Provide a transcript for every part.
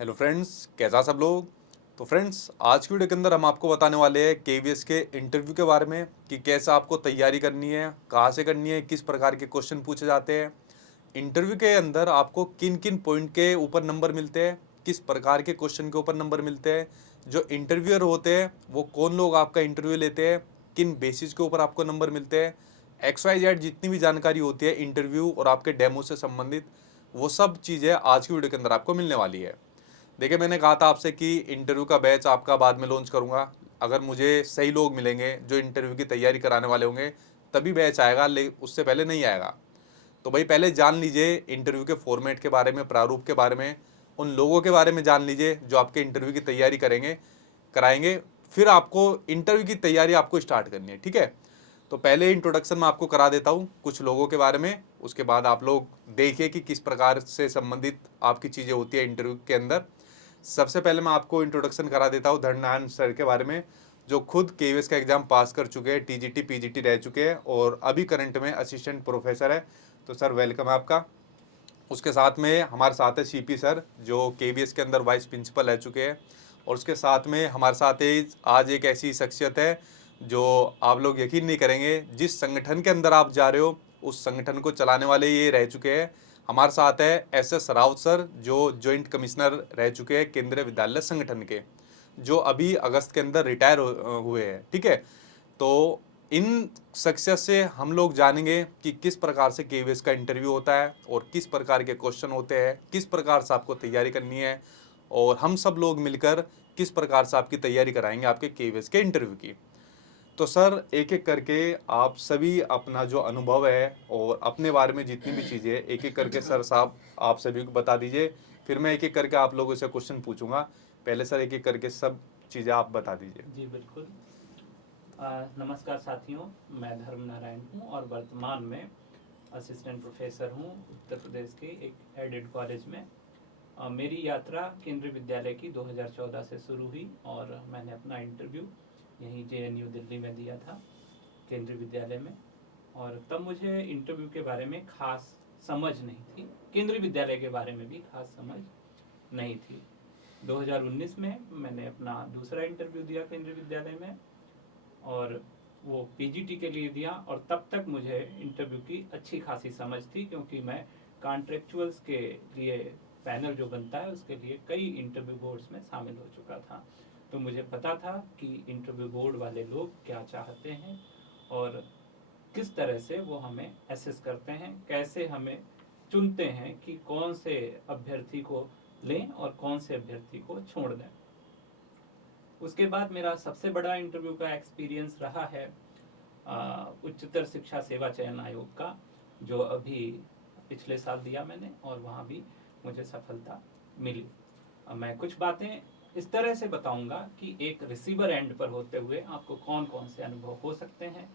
Hello friends, कैसा सब लोग। तो फ्रेंड्स, आज की वीडियो के अंदर हम आपको बताने वाले हैं केवीएस के इंटरव्यू के बारे में कि कैसे आपको तैयारी करनी है, कहाँ से करनी है, किस प्रकार के क्वेश्चन पूछे जाते हैं, इंटरव्यू के अंदर आपको किन किन पॉइंट के ऊपर नंबर मिलते हैं, किस प्रकार के क्वेश्चन के ऊपर नंबर मिलते हैं, जो इंटरव्यूअर होते हैं वो कौन लोग आपका इंटरव्यू लेते हैं, किन बेसिस के ऊपर आपको नंबर मिलते हैं, XYZ जितनी भी जानकारी होती है इंटरव्यू और आपके डेमो से संबंधित, वो सब चीज़ें आज की वीडियो के अंदर आपको मिलने वाली है। देखिए, मैंने कहा था आपसे कि इंटरव्यू का बैच आपका बाद में लॉन्च करूंगा। अगर मुझे सही लोग मिलेंगे जो इंटरव्यू की तैयारी कराने वाले होंगे तभी बैच आएगा, ले उससे पहले नहीं आएगा। तो भाई पहले जान लीजिए इंटरव्यू के फॉर्मेट के बारे में, प्रारूप के बारे में, उन लोगों के बारे में जान लीजिए जो आपके इंटरव्यू की तैयारी कराएंगे। फिर आपको इंटरव्यू की तैयारी आपको स्टार्ट करनी है, ठीक है। तो पहले इंट्रोडक्शन मैं आपको करा देता हूँ कुछ लोगों के बारे में, उसके बाद आप लोग देखिए कि किस प्रकार से संबंधित आपकी चीज़ें होती है इंटरव्यू के अंदर। सबसे पहले मैं आपको इंट्रोडक्शन करा देता हूँ धरनारायण सर के बारे में, जो खुद केवीएस का एग्जाम पास कर चुके हैं, टीजीटी पीजीटी रह चुके हैं और अभी करंट में असिस्टेंट प्रोफेसर है। तो सर, वेलकम है आपका। उसके साथ में हमारे साथ है सीपी सर, जो केवीएस के अंदर वाइस प्रिंसिपल रह चुके हैं। और उसके साथ में हमारे साथ आज एक ऐसी शख्सियत है जो आप लोग यकीन नहीं करेंगे, जिस संगठन के अंदर आप जा रहे हो उस संगठन को चलाने वाले ये रह चुके हैं। हमारे साथ है SS राउत सर, जो जॉइंट कमिश्नर रह चुके हैं केंद्रीय विद्यालय संगठन के, जो अभी अगस्त के अंदर रिटायर हुए हैं, ठीक है। तो इन सक्सेस से हम लोग जानेंगे कि किस प्रकार से केवीएस का इंटरव्यू होता है और किस प्रकार के क्वेश्चन होते हैं, किस प्रकार से आपको तैयारी करनी है, और हम सब लोग मिलकर किस प्रकार से आपकी तैयारी कराएंगे आपके केवीएस के इंटरव्यू की। तो सर, एक एक करके आप सभी अपना जो अनुभव है और अपने बारे में जितनी भी चीज़ें एक एक करके सर साहब आप सभी को बता दीजिए। फिर मैं एक एक करके आप लोगों से क्वेश्चन पूछूंगा। पहले सर एक एक करके सब चीज़ें आप बता दीजिए। जी बिल्कुल। नमस्कार साथियों, मैं धर्म नारायण हूँ और वर्तमान में असिस्टेंट प्रोफेसर हूँ उत्तर प्रदेश के एक एडेड कॉलेज में। मेरी यात्रा केंद्रीय विद्यालय की 2014 से शुरू हुई और मैंने अपना इंटरव्यू यहीं JNU दिल्ली में दिया था, केंद्रीय विद्यालय में। और तब मुझे इंटरव्यू के बारे में खास समझ नहीं थी, केंद्रीय विद्यालय के बारे में भी खास समझ नहीं थी। 2019 में मैंने अपना दूसरा इंटरव्यू दिया केंद्रीय विद्यालय में और वो पीजीटी के लिए दिया, और तब तक मुझे इंटरव्यू की अच्छी खासी समझ थी, क्योंकि मैं कॉन्ट्रेक्चुअल्स के लिए पैनल जो बनता है उसके लिए कई इंटरव्यू बोर्ड्स में शामिल हो चुका था। तो मुझे पता था कि इंटरव्यू बोर्ड वाले लोग क्या चाहते हैं और किस तरह से वो हमें असेस करते हैं, कैसे हमें चुनते हैं कि कौन से अभ्यर्थी को लें और कौन से अभ्यर्थी को छोड़ दें। उसके बाद मेरा सबसे बड़ा इंटरव्यू का एक्सपीरियंस रहा है उच्चतर शिक्षा सेवा चयन आयोग का, जो अभी पिछले साल दिया मैंने, और वहाँ भी मुझे सफलता मिली। मैं कुछ बातें इस तरह से बताऊंगा कि एक रिसीवर एंड पर होते हुए आपको कौन कौन से अनुभव हो सकते हैं,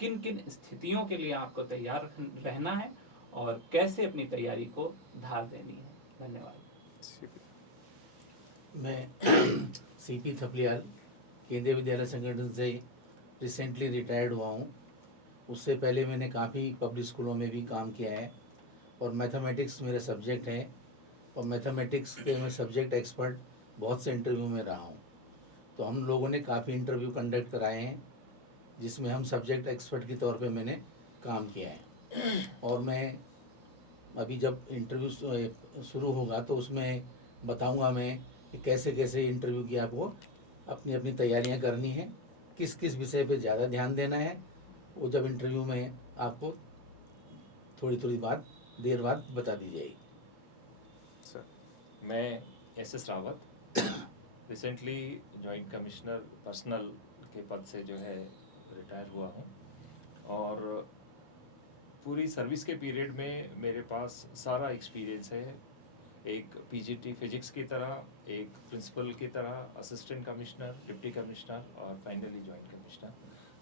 किन किन स्थितियों के लिए आपको तैयार रहना है और कैसे अपनी तैयारी को धार देनी है। धन्यवाद। मैं सीपी थपलियाल केंद्रीय विद्यालय संगठन से रिसेंटली रिटायर्ड हुआ हूँ। उससे पहले मैंने काफ़ी पब्लिक स्कूलों में भी काम किया है और मैथमेटिक्स मेरा सब्जेक्ट है और मैथमेटिक्स के मैं सब्जेक्ट एक्सपर्ट बहुत से इंटरव्यू में रहा हूँ। तो हम लोगों ने काफ़ी इंटरव्यू कंडक्ट कराए हैं जिसमें हम सब्जेक्ट एक्सपर्ट के तौर पे मैंने काम किया है। और मैं अभी जब इंटरव्यू शुरू होगा तो उसमें बताऊंगा मैं कि कैसे कैसे इंटरव्यू की आपको अपनी अपनी तैयारियां करनी है, किस किस विषय पे ज़्यादा ध्यान देना है। वो जब इंटरव्यू में आपको थोड़ी थोड़ी बात देर बाद बता दी जाएगी। सर। मैं SS Rawat recently joint commissioner personal के पद से जो है रिटायर हुआ हूँ, और पूरी सर्विस के पीरियड में मेरे पास सारा एक्सपीरियंस है, एक पीजीटी फिजिक्स की तरह, एक प्रिंसिपल की तरह, असिस्टेंट कमिश्नर, डिप्टी कमिश्नर और फाइनली जॉइंट कमिश्नर।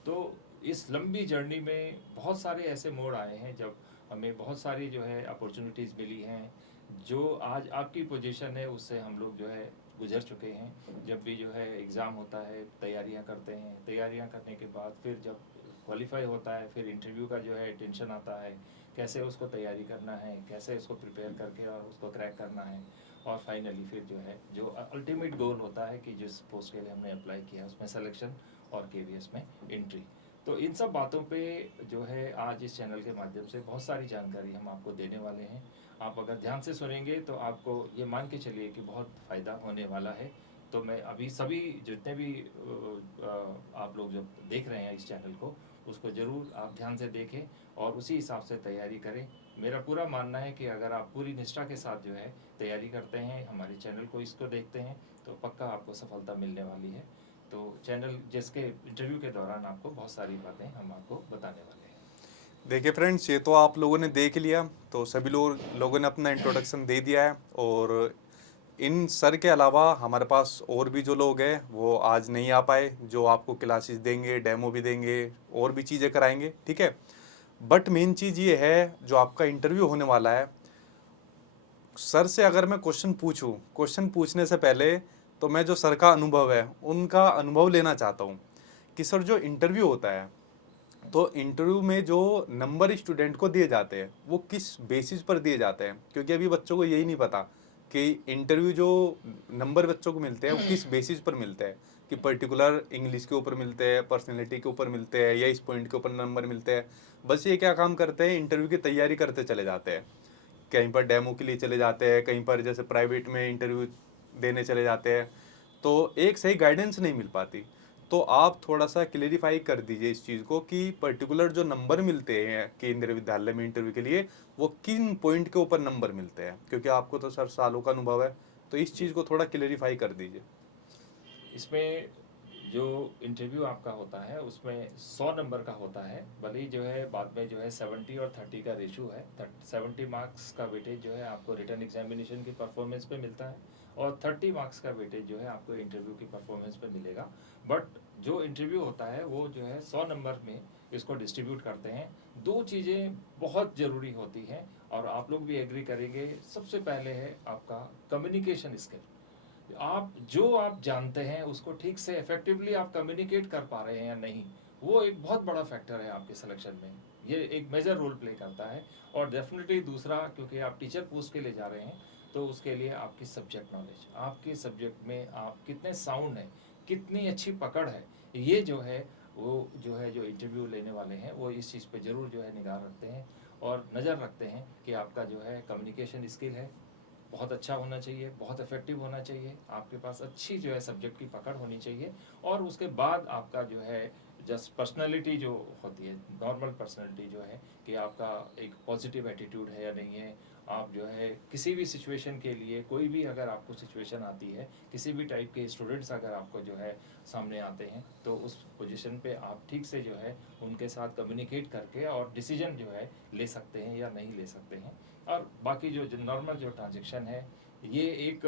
तो इस लंबी जर्नी में बहुत सारे ऐसे मोड़ आए हैं जब हमें बहुत सारी जो है अपॉर्चुनिटीज़ मिली हैं, जो आज आपकी पोजीशन है उससे हम लोग जो है गुजर चुके हैं। जब भी जो है एग्ज़ाम होता है, तैयारियां करते हैं, तैयारियां करने के बाद फिर जब क्वालिफाई होता है, फिर इंटरव्यू का जो है टेंशन आता है, कैसे उसको तैयारी करना है, कैसे उसको प्रिपेयर करके और उसको क्रैक करना है। और फाइनली फिर जो है जो अल्टीमेट गोल होता है कि जिस पोस्ट के लिए हमने अप्लाई किया उसमें सिलेक्शन और KVS में एंट्री। तो इन सब बातों पे जो है आज इस चैनल के माध्यम से बहुत सारी जानकारी हम आपको देने वाले हैं। आप अगर ध्यान से सुनेंगे तो आपको ये मान के चलिए कि बहुत फ़ायदा होने वाला है। तो मैं अभी सभी जितने भी आप लोग जब देख रहे हैं इस चैनल को, उसको ज़रूर आप ध्यान से देखें और उसी हिसाब से तैयारी करें। मेरा पूरा मानना है कि अगर आप पूरी निष्ठा के साथ जो है तैयारी करते हैं, हमारे चैनल को इसको देखते हैं, तो पक्का आपको सफलता मिलने वाली है। तो चैनल जिसके इंटरव्यू के दौरान आपको बहुत सारी बातें हम आपको बताने वाले हैं। देखिए फ्रेंड्स, ये तो आप लोगों ने देख लिया, तो सभी लोगों ने अपना इंट्रोडक्शन दे दिया है। और इन सर के अलावा हमारे पास और भी जो लोग हैं वो आज नहीं आ पाए, जो आपको क्लासेस देंगे, डेमो भी देंगे और भी चीज़ें कराएंगे, ठीक है। बट मेन चीज़ ये है, जो आपका इंटरव्यू होने वाला है, सर से अगर मैं क्वेश्चन पूछूं, क्वेश्चन पूछने से पहले तो मैं जो सर का अनुभव है उनका अनुभव लेना चाहता हूं कि सर जो इंटरव्यू होता है, तो इंटरव्यू में जो नंबर स्टूडेंट को दिए जाते हैं वो किस बेसिस पर दिए जाते हैं, क्योंकि अभी बच्चों को यही नहीं पता कि इंटरव्यू जो नंबर बच्चों को मिलते हैं वो किस बेसिस पर मिलते हैं, कि पर्टिकुलर इंग्लिश के ऊपर मिलते हैं, पर्सनैलिटी के ऊपर मिलते हैं, या इस पॉइंट के ऊपर नंबर मिलते हैं। बस ये क्या काम करते हैं, इंटरव्यू की तैयारी करते चले जाते हैं, कहीं पर डेमो के लिए चले जाते हैं, कहीं पर जैसे प्राइवेट में इंटरव्यू देने चले जाते हैं, तो एक सही गाइडेंस नहीं मिल पाती। तो आप थोड़ा सा क्लेरिफाई कर दीजिए इस चीज़ को कि पर्टिकुलर जो नंबर मिलते हैं केंद्रीय विद्यालय में इंटरव्यू के लिए, वो किन पॉइंट के ऊपर नंबर मिलते हैं, क्योंकि आपको तो सर सालों का अनुभव है, तो इस चीज़ को थोड़ा क्लेरिफाई कर दीजिए। इसमें जो इंटरव्यू आपका होता है उसमें 100 नंबर का होता है। भले ही जो है बाद में जो है 70 और 30 का रेशो है। 70 मार्क्स का वेटेज जो है आपको रिटन एग्जामिनेशन की परफॉर्मेंस पे मिलता है और 30 मार्क्स का वेटेज जो है आपको इंटरव्यू की परफॉर्मेंस पे मिलेगा। बट जो इंटरव्यू होता है वो जो है 100 नंबर में इसको डिस्ट्रीब्यूट करते हैं। दो चीज़ें बहुत ज़रूरी होती हैं और आप लोग भी एग्री करेंगे। सबसे पहले है आपका कम्युनिकेशन स्किल। आप जानते हैं उसको ठीक से इफेक्टिवली आप कम्युनिकेट कर पा रहे हैं या नहीं, वो एक बहुत बड़ा फैक्टर है आपके सिलेक्शन में। ये एक मेजर रोल प्ले करता है। और डेफिनेटली दूसरा, क्योंकि आप टीचर पोस्ट के लिए जा रहे हैं, तो उसके लिए आपकी सब्जेक्ट नॉलेज, आपके सब्जेक्ट में आप कितने साउंड हैं, कितनी अच्छी पकड़ है, ये जो है वो जो इंटरव्यू लेने वाले हैं वो इस चीज़ पे ज़रूर जो है निगाह रखते हैं और नज़र रखते हैं कि आपका जो है कम्युनिकेशन स्किल है बहुत अच्छा होना चाहिए, बहुत इफेक्टिव होना चाहिए, आपके पास अच्छी जो है सब्जेक्ट की पकड़ होनी चाहिए। और उसके बाद आपका जो है जस्ट पर्सनालिटी जो होती है, नॉर्मल पर्सनालिटी जो है कि आपका एक पॉजिटिव एटीट्यूड है या नहीं है। आप जो है किसी भी सिचुएशन के लिए, कोई भी अगर आपको सिचुएशन आती है, किसी भी टाइप के स्टूडेंट्स अगर आपको जो है सामने आते हैं, तो उस पोजीशन पे आप ठीक से जो है उनके साथ कम्युनिकेट करके और डिसीजन जो है ले सकते हैं या नहीं ले सकते हैं। और बाकी जो नॉर्मल जो ट्रांजेक्शन है, ये एक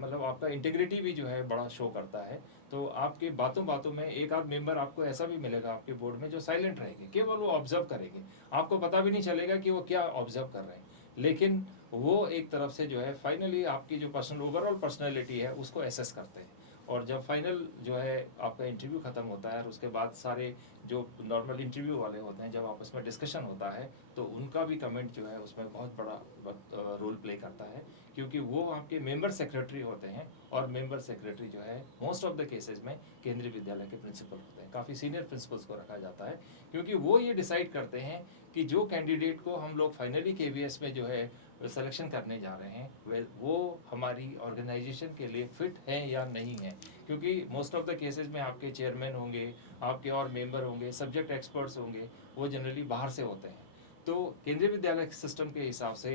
मतलब आपका इंटीग्रिटी भी जो है बड़ा शो करता है। तो आपके बातों बातों में एक आध मेंबर आपको ऐसा भी मिलेगा आपके बोर्ड में जो साइलेंट रहेंगे, केवल वो ऑब्जर्व करेंगे, आपको पता भी नहीं चलेगा कि वो क्या ऑब्जर्व कर रहे हैं, लेकिन वो एक तरफ से जो है फाइनली आपकी जो पर्सनल ओवरऑल पर्सनैलिटी है उसको एसेस करते हैं। और जब फाइनल जो है आपका इंटरव्यू ख़त्म होता है और उसके बाद सारे जो नॉर्मल इंटरव्यू वाले होते हैं, जब आपस में डिस्कशन होता है, तो उनका भी कमेंट जो है उसमें बहुत बड़ा रोल प्ले करता है, क्योंकि वो आपके मेंबर सेक्रेटरी होते हैं। और मेंबर सेक्रेटरी जो है मोस्ट ऑफ द केसेस में केंद्रीय विद्यालय के प्रिंसिपल होते हैं। काफ़ी सीनियर प्रिंसिपल्स को रखा जाता है, क्योंकि वो ये डिसाइड करते हैं कि जो कैंडिडेट को हम लोग फाइनली KVS में जो है सिलेक्शन करने जा रहे हैं वो हमारी ऑर्गेनाइजेशन के लिए फिट है या नहीं है। क्योंकि मोस्ट ऑफ द केसेस में आपके चेयरमैन होंगे, आपके और मेंबर होंगे, सब्जेक्ट एक्सपर्ट्स होंगे, वो जनरली बाहर से होते हैं। तो केंद्रीय विद्यालय के सिस्टम के हिसाब से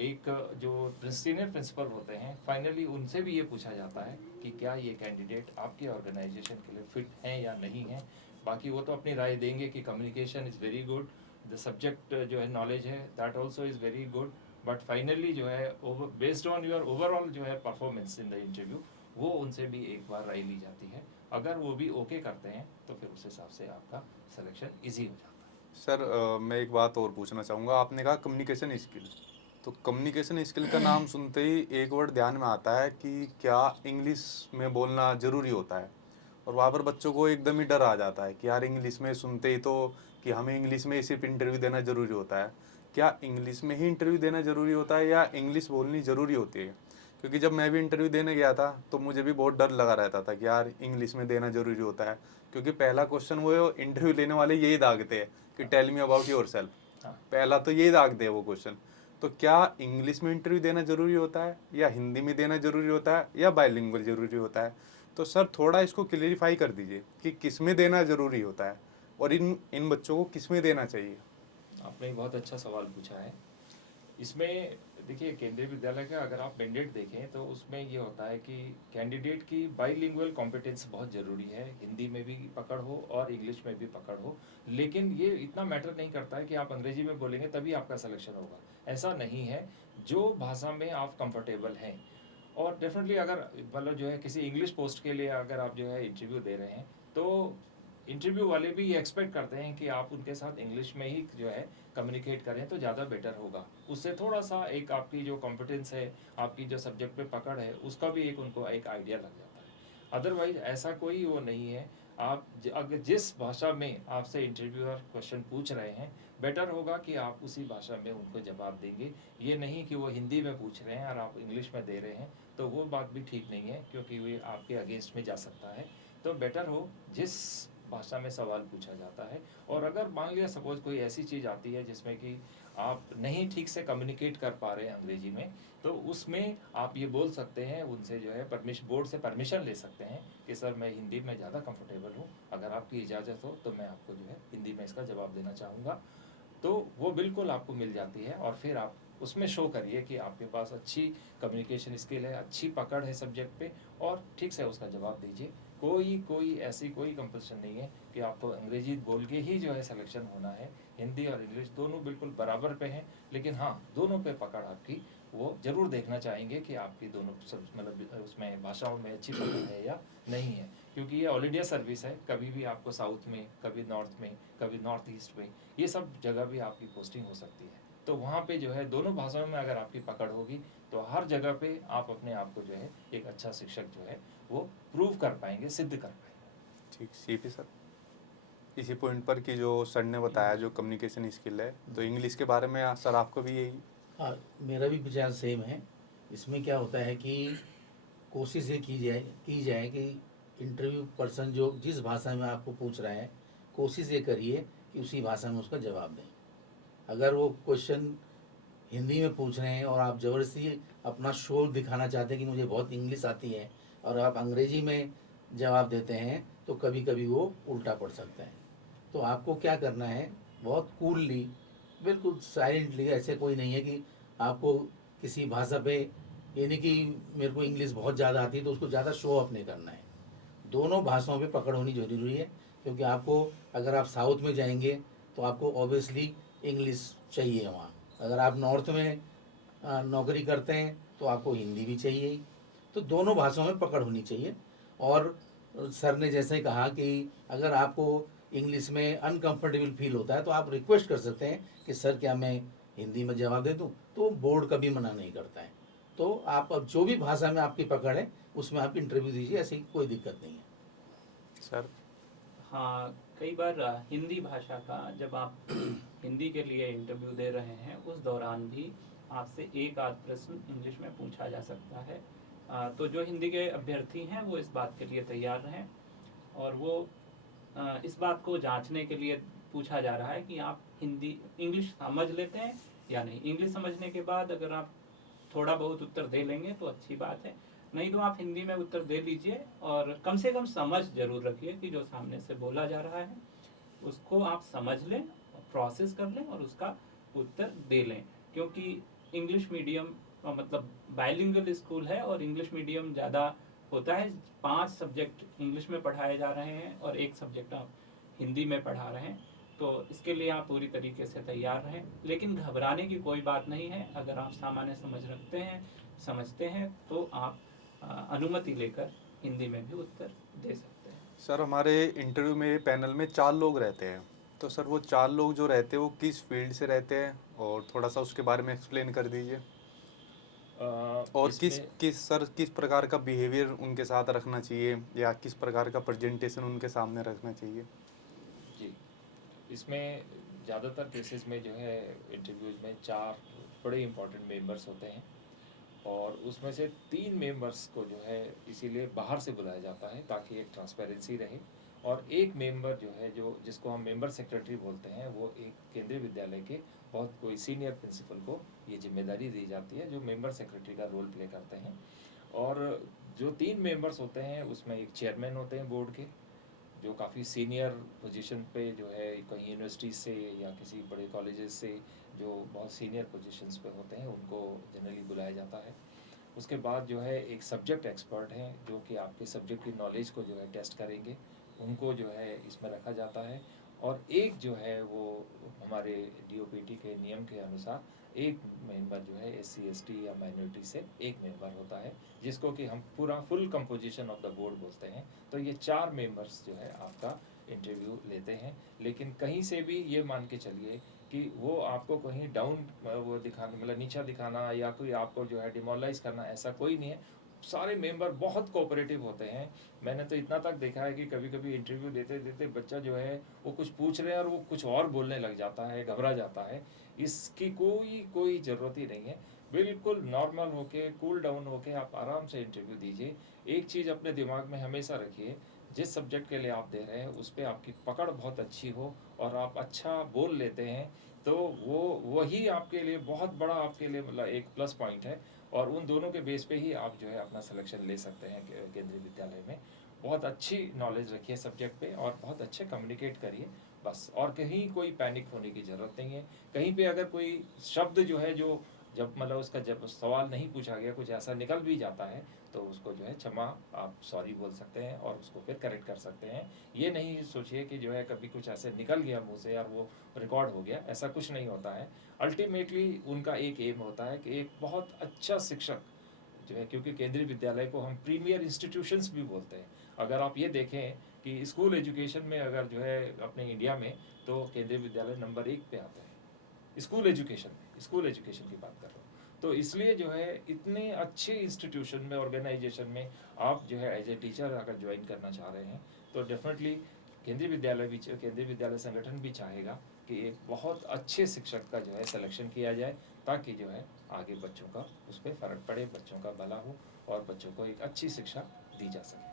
एक जो सीनियर प्रिंसिपल होते हैं, फाइनली उनसे भी ये पूछा जाता है कि क्या ये कैंडिडेट आपके ऑर्गेनाइजेशन के लिए फिट हैं या नहीं है। बाकी वो तो अपनी राय देंगे कि communication is very good, the subject जो है नॉलेज है that also is very good, but finally जो है बेस्ड ऑन योर ओवरऑल जो है परफॉर्मेंस इन द इंटरव्यू, वो उनसे भी एक बार राय ली जाती है। अगर वो भी ओके करते हैं तो फिर उस हिसाब से आपका सिलेक्शन ईजी हो जाता है। सर मैं एक बात और पूछना चाहूँगा, आपने कहा कम्युनिकेशन स्किल, तो कम्युनिकेशन स्किल का नाम सुनते ही एक वर्ड ध्यान में आता है कि क्या इंग्लिश में बोलना ज़रूरी होता है, और वहाँ पर बच्चों को एकदम ही डर आ जाता है कि यार इंग्लिश में सुनते ही तो कि हमें इंग्लिश में ही सिर्फ इंटरव्यू देना ज़रूरी होता है। क्या इंग्लिश में ही इंटरव्यू देना ज़रूरी होता है या इंग्लिश बोलनी ज़रूरी होती है? क्योंकि जब मैं भी इंटरव्यू देने गया था तो मुझे भी बहुत डर लगा रहता था कि यार इंग्लिश में देना ज़रूरी होता है, क्योंकि पहला क्वेश्चन वो इंटरव्यू लेने वाले यही दागते हैं कि tell me about yourself. हाँ। पहला तो यही दागते हैं वो क्वेश्चन। तो क्या इंग्लिश में इंटरव्यू देना ज़रूरी होता है, या हिंदी में देना ज़रूरी होता है, या बाइलिंगुअल ज़रूरी होता है? तो सर थोड़ा इसको क्लियरिफाई कर दीजिए कि किस में देना ज़रूरी होता है और इन इन बच्चों को किस में देना चाहिए। आपने बहुत अच्छा सवाल पूछा है। इसमें देखिए, केंद्रीय विद्यालय का अगर आप मैंडेट देखें तो उसमें ये होता है कि कैंडिडेट की बाइलिंगुअल कॉम्पिटेंस बहुत ज़रूरी है, हिंदी में भी पकड़ हो और इंग्लिश में भी पकड़ हो। लेकिन ये इतना मैटर नहीं करता है कि आप अंग्रेजी में बोलेंगे तभी आपका सिलेक्शन होगा, ऐसा नहीं है। जो भाषा में आप कंफर्टेबल हैं, और डेफिनेटली अगर मतलब जो है किसी इंग्लिश पोस्ट के लिए अगर आप जो है इंटरव्यू दे रहे हैं, तो इंटरव्यू वाले भी ये एक्सपेक्ट करते हैं कि आप उनके साथ इंग्लिश में ही जो है कम्युनिकेट करें तो ज़्यादा बेटर होगा। उससे थोड़ा सा एक आपकी जो कॉम्पिटेंस है, आपकी जो सब्जेक्ट पे पकड़ है, उसका भी एक उनको एक आइडिया लग जाता है। अदरवाइज ऐसा कोई वो नहीं है। आप अगर जिस भाषा में आपसे इंटरव्यूअर क्वेश्चन पूछ रहे हैं, बेटर होगा कि आप उसी भाषा में उनको जवाब देंगे। ये नहीं कि वो हिंदी में पूछ रहे हैं और आप इंग्लिश में दे रहे हैं, तो वो बात भी ठीक नहीं है, क्योंकि वो आपके अगेंस्ट में जा सकता है। तो बेटर हो जिस भाषा में सवाल पूछा जाता है। और अगर मान लिया सपोज कोई ऐसी चीज़ आती है जिसमें कि आप नहीं ठीक से कम्युनिकेट कर पा रहे हैं अंग्रेजी में, तो उसमें आप ये बोल सकते हैं उनसे, जो है बोर्ड से परमिशन ले सकते हैं कि सर मैं हिंदी में ज़्यादा कंफर्टेबल हूँ, अगर आपकी इजाज़त हो तो मैं आपको जो है हिंदी में इसका जवाब देना चाहूँगा। तो वो बिल्कुल आपको मिल जाती है, और फिर आप उसमें शो करिए कि आपके पास अच्छी कम्युनिकेशन स्किल है, अच्छी पकड़ है सब्जेक्ट पे, और ठीक से उसका जवाब दीजिए। कोई ऐसी कोई कंपल्सन नहीं है कि आपको अंग्रेजी बोल के ही जो है सिलेक्शन होना है। हिंदी और इंग्लिश दोनों बिल्कुल बराबर पे हैं, लेकिन हाँ, दोनों पे पकड़ आपकी वो ज़रूर देखना चाहेंगे कि आपकी दोनों सब मतलब उसमें भाषाओं में अच्छी पकड़ है या नहीं है। क्योंकि ये ऑल इंडिया सर्विस है, कभी भी आपको साउथ में, कभी नॉर्थ में, कभी नॉर्थ ईस्ट में, ये सब जगह भी आपकी पोस्टिंग हो सकती है। तो वहाँ पे जो है दोनों भाषाओं में अगर आपकी पकड़ होगी, तो हर जगह पे आप अपने आप को जो है एक अच्छा शिक्षक जो है वो प्रूव कर पाएंगे, सिद्ध कर पाएंगे। ठीक, सीपी सर, इसी पॉइंट पर कि जो सर ने बताया जो कम्युनिकेशन स्किल है, तो इंग्लिश के बारे में सर आपको भी यही? हाँ, मेरा भी विचार सेम है। इसमें क्या होता है कि कोशिश ये की जाए कि इंटरव्यू पर्सन जो जिस भाषा में आपको पूछ रहा है, कोशिश ये करिए कि उसी भाषा में उसका जवाब दें। अगर वो क्वेश्चन हिंदी में पूछ रहे हैं और आप ज़बरदस्ती अपना शोर दिखाना चाहते हैं कि मुझे बहुत इंग्लिश आती है, और आप अंग्रेजी में जवाब देते हैं, तो कभी कभी वो उल्टा पड़ सकता है। तो आपको क्या करना है, बहुत कूलली, बिल्कुल साइलेंटली, ऐसे कोई नहीं है कि आपको किसी भाषा पे, ये नहीं कि मेरे को इंग्लिश बहुत ज़्यादा आती है तो उसको ज़्यादा शो ऑफ नहीं करना है। दोनों भाषाओं पे पकड़ होनी ज़रूरी है, क्योंकि आपको, अगर आप साउथ में जाएंगे तो आपको ऑब्वियसली इंग्लिश चाहिए वहाँ। अगर आप नॉर्थ में नौकरी करते हैं तो आपको हिंदी भी चाहिए ही। तो दोनों भाषाओं में पकड़ होनी चाहिए। और सर ने जैसे कहा कि अगर आपको इंग्लिश में अनकंफर्टेबल फील होता है तो आप रिक्वेस्ट कर सकते हैं कि सर क्या मैं हिंदी में जवाब दे दूं, तो बोर्ड कभी मना नहीं करता है। तो आप अब जो भी भाषा में आपकी पकड़ है उसमें आप इंटरव्यू दीजिए, ऐसी कोई दिक्कत नहीं है। सर हाँ, कई बार हिंदी भाषा का जब आप हिंदी के लिए इंटरव्यू दे रहे हैं, उस दौरान भी आपसे एक आध प्रश्न इंग्लिश में पूछा जा सकता है। तो जो हिंदी के अभ्यर्थी हैं वो इस बात के लिए तैयार रहें, और वो इस बात को जांचने के लिए पूछा जा रहा है कि आप हिंदी इंग्लिश समझ लेते हैं या नहीं। इंग्लिश समझने के बाद अगर आप थोड़ा बहुत उत्तर दे लेंगे तो अच्छी बात है, नहीं तो आप हिंदी में उत्तर दे लीजिए, और कम से कम समझ जरूर रखिए कि जो सामने से बोला जा रहा है उसको आप समझ लें, प्रोसेस कर लें और उसका उत्तर दे लें। क्योंकि इंग्लिश मीडियम मतलब बाइलिंगुअल स्कूल है, और इंग्लिश मीडियम ज़्यादा होता है, 5 सब्जेक्ट इंग्लिश में पढ़ाए जा रहे हैं और 1 सब्जेक्ट आप हिंदी में पढ़ा रहे हैं। तो इसके लिए आप पूरी तरीके से तैयार रहें, लेकिन घबराने की कोई बात नहीं है। अगर आप सामान्य समझते हैं तो आप अनुमति लेकर हिंदी में भी उत्तर दे सकते हैं। सर हमारे इंटरव्यू में पैनल में 4 लोग रहते हैं, तो सर वो 4 लोग जो रहते हैं वो किस फील्ड से रहते हैं, और थोड़ा सा उसके बारे में एक्सप्लेन कर दीजिए। और किस इसमें किस सर किस प्रकार का बिहेवियर उनके साथ रखना चाहिए, या किस प्रकार का प्रेजेंटेशन उनके सामने रखना चाहिए? जी, इसमें ज़्यादातर केसेस में जो है इंटरव्यूज में 4 बड़े इंपॉर्टेंट मेंबर्स होते हैं। और उसमें से 3 मेंबर्स को जो है इसीलिए बाहर से बुलाया जाता है ताकि एक ट्रांसपेरेंसी रहे, और एक मेंबर जो है जिसको हम मेंबर सेक्रेटरी बोलते हैं, वो एक केंद्रीय विद्यालय के बहुत कोई सीनियर प्रिंसिपल को ये जिम्मेदारी दी जाती है जो मेंबर सेक्रेटरी का रोल प्ले करते हैं। और जो 3 मेंबर्स होते हैं उसमें एक चेयरमैन होते हैं बोर्ड के, जो काफ़ी सीनियर पोजीशन पे जो है कहीं यूनिवर्सिटी से या किसी बड़े कॉलेजेस से जो बहुत सीनियर पोजीशंस पे होते हैं उनको जनरली बुलाया जाता है। उसके बाद जो है एक सब्जेक्ट एक्सपर्ट हैं जो कि आपके सब्जेक्ट की नॉलेज को जो है टेस्ट करेंगे, उनको जो है इसमें रखा जाता है। और एक जो है वो हमारे डीओपीटी के नियम के अनुसार एक मेंबर जो है SC ST या माइनॉरिटी से एक मेंबर होता है, जिसको कि हम पूरा full composition of the board बोलते हैं। तो ये 4 मेंबर्स जो है आपका इंटरव्यू लेते हैं। लेकिन कहीं से भी ये मान के चलिए कि वो आपको कहीं डाउन वो दिखाना, मतलब नीचा दिखाना या कोई आपको जो है डिमोरलाइज करना, ऐसा कोई नहीं है। सारे मेंबर बहुत कोऑपरेटिव होते हैं। मैंने तो इतना तक देखा है कि कभी कभी इंटरव्यू देते देते बच्चा जो है वो कुछ पूछ रहे हैं और वो कुछ और बोलने लग जाता है, घबरा जाता है। इसकी कोई ज़रूरत ही नहीं है। बिल्कुल नॉर्मल होके, कूल डाउन होके आप आराम से इंटरव्यू दीजिए। एक चीज़ अपने दिमाग में हमेशा रखिए, जिस सब्जेक्ट के लिए आप दे रहे हैं उस पर आपकी पकड़ बहुत अच्छी हो और आप अच्छा बोल लेते हैं, तो वो वही आपके लिए बहुत बड़ा, आपके लिए मतलब एक प्लस पॉइंट है। और उन दोनों के बेस पे ही आप जो है अपना सिलेक्शन ले सकते हैं केंद्रीय विद्यालय में। बहुत अच्छी नॉलेज रखिए सब्जेक्ट पे और बहुत अच्छे कम्युनिकेट करिए बस, और कहीं कोई पैनिक होने की ज़रूरत नहीं है। कहीं पे अगर कोई शब्द जो है जो जब मतलब उसका जब सवाल नहीं पूछा गया, कुछ ऐसा निकल भी जाता है, तो उसको जो है क्षमा, आप सॉरी बोल सकते हैं और उसको फिर करेक्ट कर सकते हैं। ये नहीं सोचिए कि जो है कभी कुछ ऐसे निकल गया मुँह से और वो रिकॉर्ड हो गया, ऐसा कुछ नहीं होता है। अल्टीमेटली उनका एक एम होता है कि एक बहुत अच्छा शिक्षक जो है, क्योंकि केंद्रीय विद्यालय को हम प्रीमियर इंस्टीट्यूशंस भी बोलते हैं। अगर आप ये देखें कि स्कूल एजुकेशन में अगर जो है अपने इंडिया में, तो केंद्रीय विद्यालय नंबर 1 पे आता है स्कूल एजुकेशन में, स्कूल एजुकेशन की बात कर रहा हूँ। तो इसलिए जो है इतने अच्छे इंस्टीट्यूशन में, ऑर्गेनाइजेशन में आप जो है एज ए टीचर अगर ज्वाइन करना चाह रहे हैं, तो डेफिनेटली केंद्रीय विद्यालय संगठन भी चाहेगा कि एक बहुत अच्छे शिक्षक का जो है सिलेक्शन किया जाए, ताकि जो है आगे बच्चों का उस पर फ़र्क पड़े, बच्चों का भला हो और बच्चों को एक अच्छी शिक्षा दी जा सके।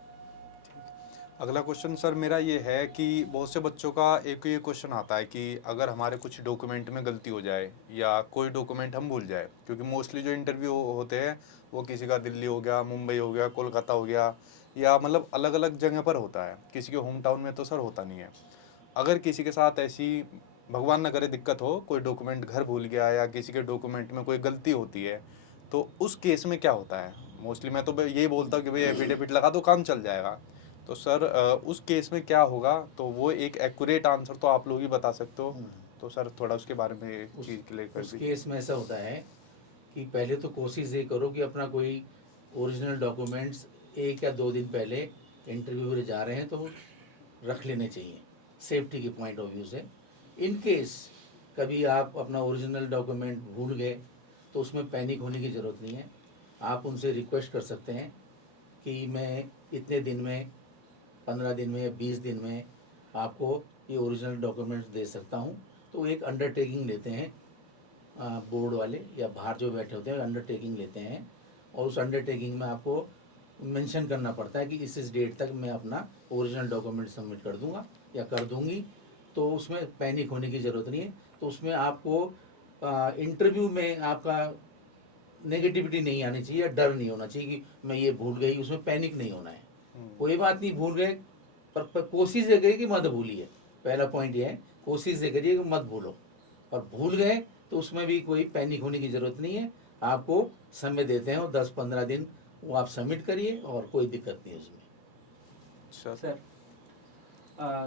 अगला क्वेश्चन सर मेरा ये है कि बहुत से बच्चों का एक ये क्वेश्चन आता है कि अगर हमारे कुछ डॉक्यूमेंट में गलती हो जाए या कोई डॉक्यूमेंट हम भूल जाए, क्योंकि मोस्टली जो इंटरव्यू होते हैं वो किसी का दिल्ली हो गया, मुंबई हो गया, कोलकाता हो गया, या मतलब अलग अलग जगह पर होता है, किसी के होम टाउन में तो सर होता नहीं है। अगर किसी के साथ ऐसी, भगवान न करे, दिक्कत हो, कोई डॉक्यूमेंट घर भूल गया या किसी के डॉक्यूमेंट में कोई गलती होती है, तो उस केस में क्या होता है? मोस्टली मैं तो यही बोलता हूँ कि भाई एफिडेविट लगा दो, काम चल जाएगा। तो सर उस केस में क्या होगा? तो वो एक एक्यूरेट आंसर तो आप लोग ही बता सकते हो, तो सर थोड़ा उसके बारे में एक उस चीज़ क्लियर कर उस दीजिए। केस में ऐसा होता है कि पहले तो कोशिश ये करो कि अपना कोई ओरिजिनल डॉक्यूमेंट्स 1 या 2 दिन पहले इंटरव्यू में जा रहे हैं तो रख लेने चाहिए, सेफ्टी के पॉइंट ऑफ व्यू से। इन केस कभी आप अपना ओरिजिनल डॉक्यूमेंट भूल गए तो उसमें पैनिक होने की ज़रूरत नहीं है। आप उनसे रिक्वेस्ट कर सकते हैं कि मैं इतने दिन में, 15 दिन में या 20 दिन में आपको ये ओरिजिनल डॉक्यूमेंट्स दे सकता हूँ। तो एक अंडरटेकिंग लेते हैं बोर्ड वाले या बाहर जो बैठे होते हैं, अंडरटेकिंग लेते हैं और उस अंडरटेकिंग में आपको मेंशन करना पड़ता है कि इस डेट तक मैं अपना ओरिजिनल डॉक्यूमेंट सबमिट कर दूंगा या कर दूंगी। तो उसमें पैनिक होने की ज़रूरत नहीं है। तो उसमें आपको इंटरव्यू में आपका नेगेटिविटी नहीं आनी चाहिए या डर नहीं होना चाहिए कि मैं ये भूल गई, उसमें पैनिक नहीं होना है। कोई बात नहीं, भूल गए, पर कोशिश ये करिए कि मत भूलिए। पहला पॉइंट ये है, कोशिश ये करिए कि मत भूलो। और भूल गए तो उसमें भी कोई पैनिक होने की ज़रूरत नहीं है। आपको समय देते हैं और 10-15 दिन वो आप सबमिट करिए और कोई दिक्कत नहीं है उसमें। सर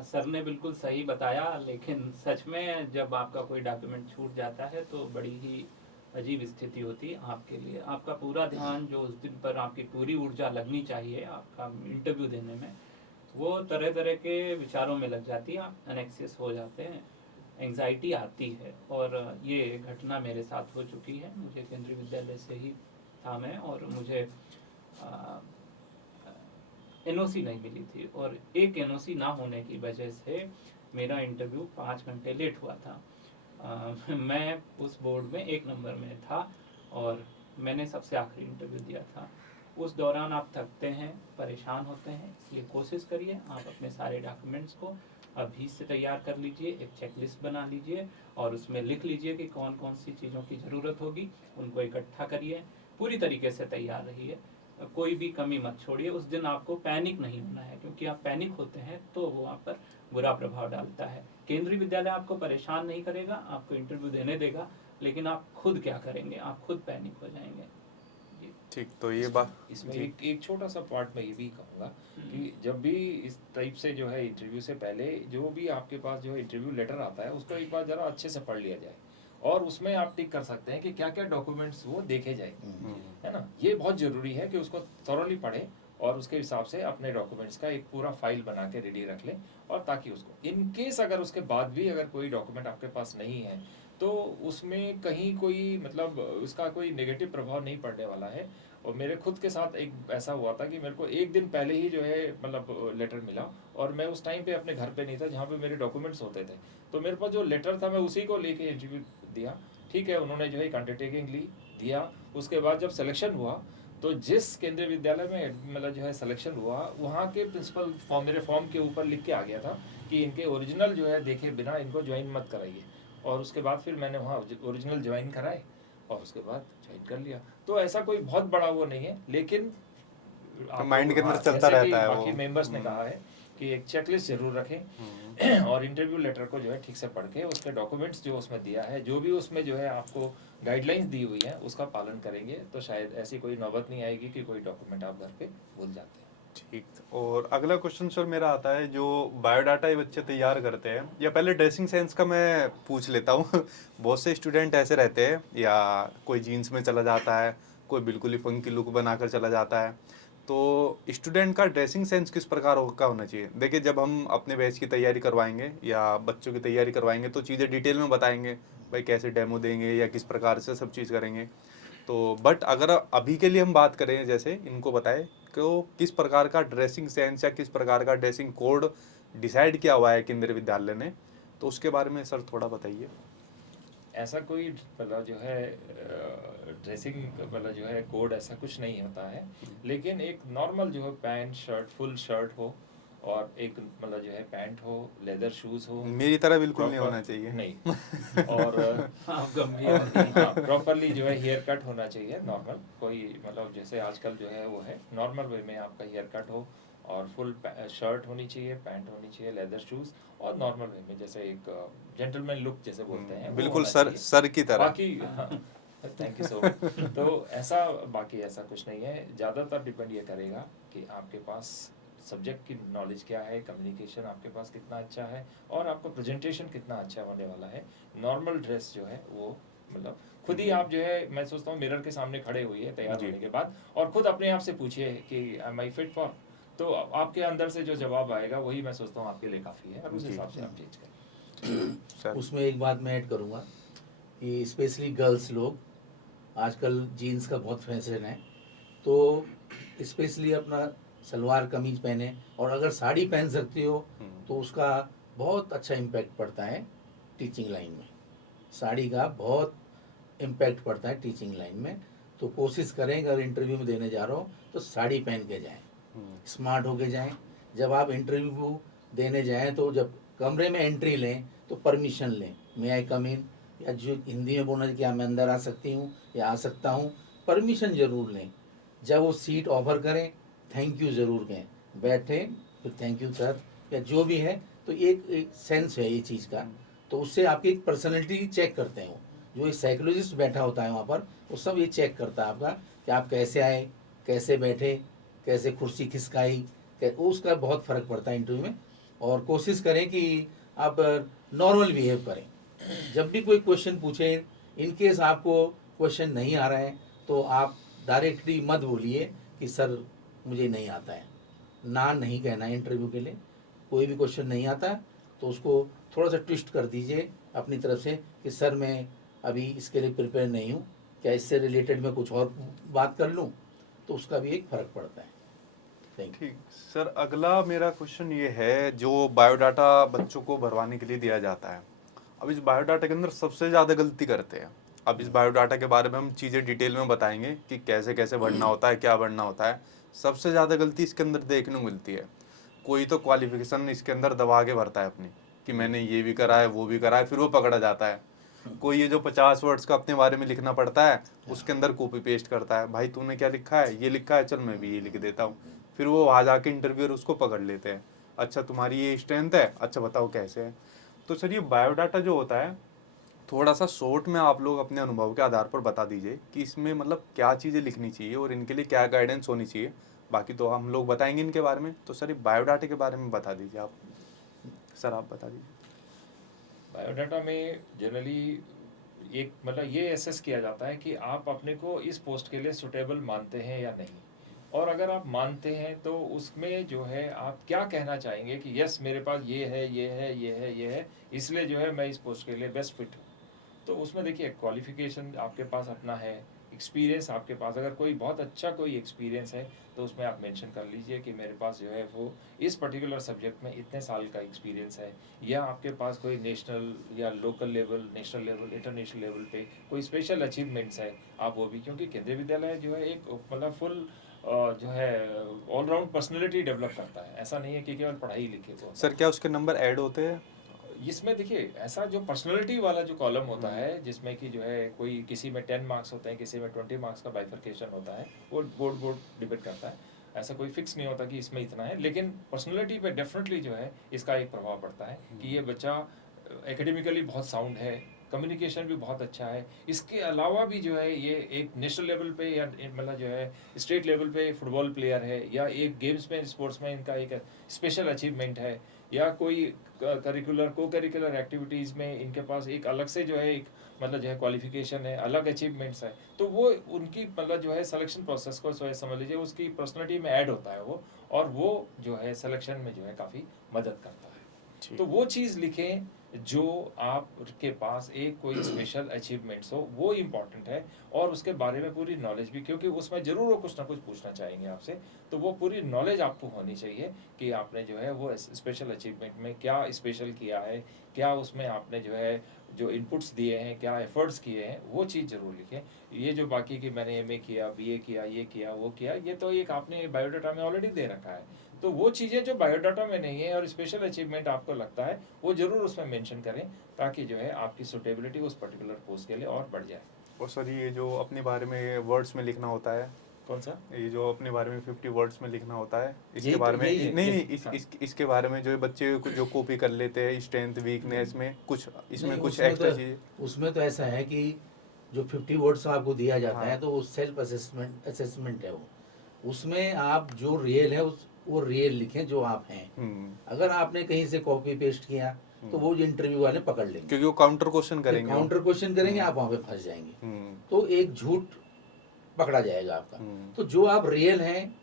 सर ने बिल्कुल सही बताया, लेकिन सच में जब आपका कोई डॉक्यूमेंट छूट जाता है तो बड़ी ही अजीब स्थिति होती है आपके लिए। आपका पूरा ध्यान जो उस दिन पर, आपकी पूरी ऊर्जा लगनी चाहिए आपका इंटरव्यू देने में, वो तरह तरह के विचारों में लग जाती है। आप अनेक्सियस हो जाते हैं, एंग्जाइटी आती है। और ये घटना मेरे साथ हो चुकी है। मुझे केंद्रीय विद्यालय से ही था मैं, और मुझे एनओसी नहीं मिली थी, और एक एनओसी ना होने की वजह से मेरा इंटरव्यू 5 घंटे लेट हुआ था। मैं उस बोर्ड में 1 नंबर में था, और मैंने सबसे आखिरी इंटरव्यू दिया था। उस दौरान आप थकते हैं, परेशान होते हैं, इसलिए कोशिश करिए आप अपने सारे डॉक्यूमेंट्स को अभी से तैयार कर लीजिए, एक चेकलिस्ट बना लीजिए और उसमें लिख लीजिए कि कौन कौन सी चीज़ों की ज़रूरत होगी, उनको इकट्ठा करिए, पूरी तरीके से तैयार रहिए, कोई भी कमी मत छोड़िए। उस दिन आपको पैनिक नहीं होना है, क्योंकि आप पैनिक होते हैं तो वो आप पर बुरा प्रभाव डालता है। केंद्रीय विद्यालय आपको परेशान नहीं करेगा, आपको इंटरव्यू देने देगा, लेकिन आप खुद क्या करेंगे, आप खुद पैनिक हो जाएंगे। जी। ठीक, तो ये बात इसमें जी। एक छोटा सा पार्ट मैं ये भी कहूँगा कि जब भी इस टाइप से जो है इंटरव्यू से पहले जो भी आपके पास जो है इंटरव्यू लेटर आता है उसको एक बार ज़रा अच्छे से पढ़ लिया जाए और उसमें आप टिक कर सकते हैं कि क्या क्या डॉक्यूमेंट्स वो देखे जाए, है ना। ये बहुत ज़रूरी है कि उसको थॉरोली पढ़े और उसके हिसाब से अपने डॉक्यूमेंट्स का एक पूरा फाइल बना के रेडी रख लें, और ताकि उसको इन केस अगर उसके बाद भी अगर कोई डॉक्यूमेंट आपके पास नहीं है तो उसमें कहीं कोई मतलब उसका कोई नेगेटिव प्रभाव नहीं पड़ने वाला है। और मेरे खुद के साथ एक ऐसा हुआ था कि मेरे को एक दिन पहले ही जो है मतलब लेटर मिला और मैं उस टाइम पे अपने घर पे नहीं था जहाँ पे मेरे डॉक्यूमेंट्स होते थे, तो मेरे पास जो लेटर था मैं उसी को लेके इंटरव्यू दिया। ठीक है, उन्होंने जो है एक अंडरटेकिंग ली, दिया। उसके बाद जब सिलेक्शन हुआ तो जिस केंद्रीय विद्यालय में मतलब जो है सिलेक्शन हुआ वहाँ के प्रिंसिपल फॉर्म मेरे फॉर्म के ऊपर लिख के आ गया था कि इनके ओरिजिनल जो है देखे बिना इनको ज्वाइन मत कराइए। और उसके बाद फिर मैंने वहाँ ओरिजिनल ज्वाइन कराए और उसके बाद ज्वाइन कर लिया। तो ऐसा कोई बहुत बड़ा वो नहीं है, लेकिन आपको माइंड के अंदर चलता जैसे कि रहता है बाकी वो। मेंबर्स ने कहा है कि एक चेकलिस्ट जरूर रखें और इंटरव्यू लेटर को जो है ठीक से पढ़ के उसके डॉक्यूमेंट्स जो उसमें दिया है, जो भी उसमें जो है आपको गाइडलाइंस दी हुई है उसका पालन करेंगे तो शायद ऐसी कोई नौबत नहीं आएगी कि कोई डॉक्यूमेंट आप घर पे भूल जाते हैं। ठीक, और अगला क्वेश्चन सर मेरा आता है, जो बायोडाटा ये बच्चे तैयार करते हैं, या पहले ड्रेसिंग सेंस का मैं पूछ लेता हूँ। बहुत से स्टूडेंट ऐसे रहते हैं, या कोई जीन्स में चला जाता है, कोई बिल्कुल ही फंकी लुक बनाकर चला जाता है। तो स्टूडेंट का ड्रेसिंग सेंस किस प्रकार का होना चाहिए? देखिए, जब हम अपने बैच की तैयारी करवाएंगे या बच्चों की तैयारी करवाएंगे तो चीज़ें डिटेल में बताएंगे, भाई कैसे डेमो देंगे या किस प्रकार से सब चीज़ करेंगे। तो बट अगर अभी के लिए हम बात करें, जैसे इनको बताए कि किस प्रकार का ड्रेसिंग सेंस या किस प्रकार का ड्रेसिंग कोड डिसाइड किया हुआ है केंद्रीय विद्यालय ने, तो उसके बारे में सर थोड़ा बताइए। ऐसा कोई मतलब जो है ड्रेसिंग मतलब जो है कोड ऐसा कुछ नहीं होता है, लेकिन एक नॉर्मल जो है पैंट शर्ट फुल शर्ट हो और एक मतलब जो है पैंट हो, लेदर शूज हो, मेरी तरह बिल्कुल नहीं प्रॉपर होना चाहिए। नहीं और आप गंभीर और नहीं। हाँ प्रॉपरली जो है हेयर कट होना चाहिए नॉर्मल, कोई मतलब जैसे आजकल जो है वो है नॉर्मल वे में आपका हेयर कट हो और फुल शर्ट होनी चाहिए, पैंट होनी चाहिए, लेदर शूज और नॉर्मल वे में जैसे एक जेंटलमैन लुक जैसे बोलते हैं वो बिल्कुल होना सर चाहिए। सर की तरह। बाकी थैंक यू सो मच। तो ऐसा बाकी ऐसा कुछ नहीं है, ज़्यादातर डिपेंड ये करेगा कि आपके पास सब्जेक्ट की नॉलेज क्या है, कम्युनिकेशन आपके पास कितना अच्छा है और आपका प्रेजेंटेशन कितना अच्छा होने वाला है। नॉर्मल ड्रेस जो है वो मतलब खुद ही आप जो है मैं सोचता हूँ मिरर के सामने खड़े हुई है तैयार जी। होने के बाद और खुद अपने आप से पूछिए कि एम आई फिट फॉर, तो आपके अंदर से जो जवाब आएगा वही मैं सोचता हूँ आपके लिए काफ़ी है और उस जी। हिसाब से आप चेंज करें। सर उसमें एक बात मैं ऐड करूँगा कि स्पेशली गर्ल्स लोग आजकल जीन्स का बहुत फैशन है, तो स्पेशली अपना सलवार कमीज पहने और अगर साड़ी पहन सकती हो तो उसका बहुत अच्छा इम्पैक्ट पड़ता है टीचिंग लाइन में। साड़ी का बहुत इम्पैक्ट पड़ता है टीचिंग लाइन में, तो कोशिश करें अगर इंटरव्यू में देने जा रहा हो तो साड़ी पहन के जाएं, स्मार्ट होके जाएं। जब आप इंटरव्यू देने जाएं तो जब कमरे में एंट्री लें तो परमिशन लें, मे आई कम इन, या जो हिंदी में बोलना क्या मैं अंदर आ सकती हूँ या आ सकता हूँ, परमिशन ज़रूर लें। जब वो सीट ऑफर करें थैंक यू ज़रूर कहें, बैठें फिर थैंक यू सर या जो भी है, तो एक सेंस है ये चीज़ का। तो उससे आपकी एक पर्सनैलिटी चेक करते हैं, वो जो एक साइकोलॉजिस्ट बैठा होता है वहाँ पर वो सब ये चेक करता है आपका कि आप कैसे आए, कैसे बैठे, कैसे कुर्सी खिसकाई, उसका बहुत फ़र्क पड़ता है इंटरव्यू में। और कोशिश करें कि आप नॉर्मल बिहेव करें। जब भी कोई क्वेश्चन पूछे, इन केस आपको क्वेश्चन नहीं आ रहा है तो आप डायरेक्टली मत बोलिए कि सर मुझे नहीं आता है। ना नहीं कहना है इंटरव्यू के लिए। कोई भी क्वेश्चन नहीं आता तो उसको थोड़ा सा ट्विस्ट कर दीजिए अपनी तरफ से कि सर मैं अभी इसके लिए प्रिपेयर नहीं हूँ, क्या इससे रिलेटेड मैं कुछ और बात कर लूँ, तो उसका भी एक फ़र्क पड़ता है। Thank you. ठीक सर, अगला मेरा क्वेश्चन ये है, जो बायोडाटा बच्चों को भरवाने के लिए दिया जाता है, अब इस बायोडाटा के अंदर सबसे ज़्यादा गलती करते हैं अब इस बायोडाटा के बारे में हम चीज़ें डिटेल में बताएंगे कि कैसे कैसे भरना होता है, क्या भरना होता है। सबसे ज़्यादा गलती इसके अंदर देखने को मिलती है, कोई तो क्वालिफिकेशन इसके अंदर दबा के भरता है अपनी कि मैंने ये भी करा है, वो भी करा है, फिर वो पकड़ा जाता है। कोई ये जो 50 वर्ड्स का अपने बारे में लिखना पड़ता है, उसके अंदर कॉपी पेस्ट करता है, भाई तूने क्या लिखा है, ये लिखा है, चल मैं भी ये लिख देता हूँ। फिर वो वहाँ जाके इंटरव्यूअर उसको पकड़ लेते हैं, अच्छा तुम्हारी ये स्ट्रेंथ है, अच्छा बताओ कैसे है। तो सर ये बायोडाटा जो होता है, थोड़ा सा शॉर्ट में आप लोग अपने अनुभव के आधार पर बता दीजिए कि इसमें मतलब क्या चीज़ें लिखनी चाहिए और इनके लिए क्या गाइडेंस होनी चाहिए। बाकी तो हम लोग बताएंगे इनके बारे में। तो सर ये बायोडाटा के बारे में बता दीजिए आप, सर आप बता दीजिए। बायोडाटा में जनरली एक मतलब ये एसेस किया जाता है कि आप अपने को इस पोस्ट के लिए सुटेबल मानते हैं या नहीं, और अगर आप मानते हैं तो उसमें जो है आप क्या कहना चाहेंगे कि यस मेरे पास ये है, ये है, ये है, ये है, इसलिए जो है मैं इस पोस्ट के लिए बेस्ट फिट हूँ। तो उसमें देखिए क्वालिफिकेशन आपके पास अपना है, एक्सपीरियंस आपके पास अगर कोई बहुत अच्छा कोई एक्सपीरियंस है तो उसमें आप मेंशन कर लीजिए कि मेरे पास जो है वो इस पर्टिकुलर सब्जेक्ट में इतने साल का एक्सपीरियंस है, या आपके पास कोई नेशनल या local level, national level, international level पे कोई स्पेशल अचीवमेंट्स है आप वो भी, क्योंकि केंद्रीय विद्यालय जो है एक मतलब फुल जो है ऑलराउंड पर्सनैलिटी डेवलप करता है। ऐसा नहीं है कि केवल पढ़ाई लिखे को होता सर क्या उसके नंबर ऐड होते हैं? इसमें देखिए ऐसा जो पर्सनालिटी वाला जो कॉलम होता है जिसमें कि जो है कोई किसी में 10 मार्क्स होते हैं, किसी में 20 मार्क्स का बाइफर्केशन होता है, वो बोर्ड डिपेंड करता है। ऐसा कोई फिक्स नहीं होता कि इसमें इतना है, लेकिन पर्सनालिटी पे डेफिनेटली जो है इसका एक प्रभाव पड़ता है कि ये बच्चा एकेडमिकली बहुत साउंड है, कम्युनिकेशन भी बहुत अच्छा है, इसके अलावा भी जो है ये एक नेशनल लेवल पे या मतलब जो है स्टेट लेवल पे फुटबॉल प्लेयर है, या एक गेम्स में स्पोर्ट्स में इनका एक स्पेशल अचीवमेंट है, या कोई करिकुलर को करिकुलर एक्टिविटीज़ में इनके पास एक अलग से जो है एक मतलब जो है क्वालिफिकेशन है, अलग अचीवमेंट्स है, तो वो उनकी मतलब जो है सिलेक्शन प्रोसेस को समझ लीजिए उसकी पर्सनालिटी में ऐड होता है वो, और वो जो है सिलेक्शन में जो है काफ़ी मदद करता है। तो वो चीज़ लिखें जो आपके पास एक कोई स्पेशल अचीवमेंट्स हो, वो इम्पॉर्टेंट है, और उसके बारे में पूरी नॉलेज भी, क्योंकि उसमें ज़रूर वो कुछ ना कुछ पूछना चाहेंगे आपसे, तो वो पूरी नॉलेज आपको होनी चाहिए कि आपने जो है वो स्पेशल अचीवमेंट में क्या स्पेशल किया है, क्या उसमें आपने जो है जो इनपुट्स दिए हैं, क्या एफर्ट्स किए हैं, वो चीज़ ज़रूर लिखें। ये जो बाकी की मैंने एमए किया, बीए किया, ये किया, वो किया, ये तो एक आपने बायोडाटा में ऑलरेडी दे रखा है। तो वो चीज़ें जो बायोडाटा में नहीं है और स्पेशल अचीवमेंट आपको लगता है, वो ज़रूर उसमें मेंशन करें, ताकि जो है आपकी सुटेबिलिटी उस पर्टिकुलर पोस्ट के लिए और बढ़ जाए। और सर ये जो अपने बारे में वर्ड्स में लिखना होता है, कौन सा? ये जो अपने बारे में 50 वर्ड्स में लिखना होता है, इसके यही तो- बारे में यही है, नहीं यही- नहीं हाँ। इसके बारे में जो बच्चे जो कॉपी कर लेते हैं, स्ट्रेंथ वीकनेस में कुछ इसमें नहीं, कुछ उसमें एक्स्ट्रा तो चीज़। उसमें तो ऐसा है कि जो 50 वर्ड्स आपको दिया जाता हाँ। है तो वो सेल्फ असेसमेंट है वो, उसमें आप जो रियल है वो रियल लिखें जो आप हैं। अगर आपने कहीं से कॉपी पेस्ट किया तो वो इंटरव्यू वाले पकड़ लेंगे, क्योंकि वो काउंटर क्वेश्चन करेंगे वो। काउंटर क्वेश्चन करेंगे, आप वहाँ पे फंस जाएंगे, हम्म, तो एक झूठ पकड़ा जाएगा आपका। हम्म, तो जो आप रियल हैं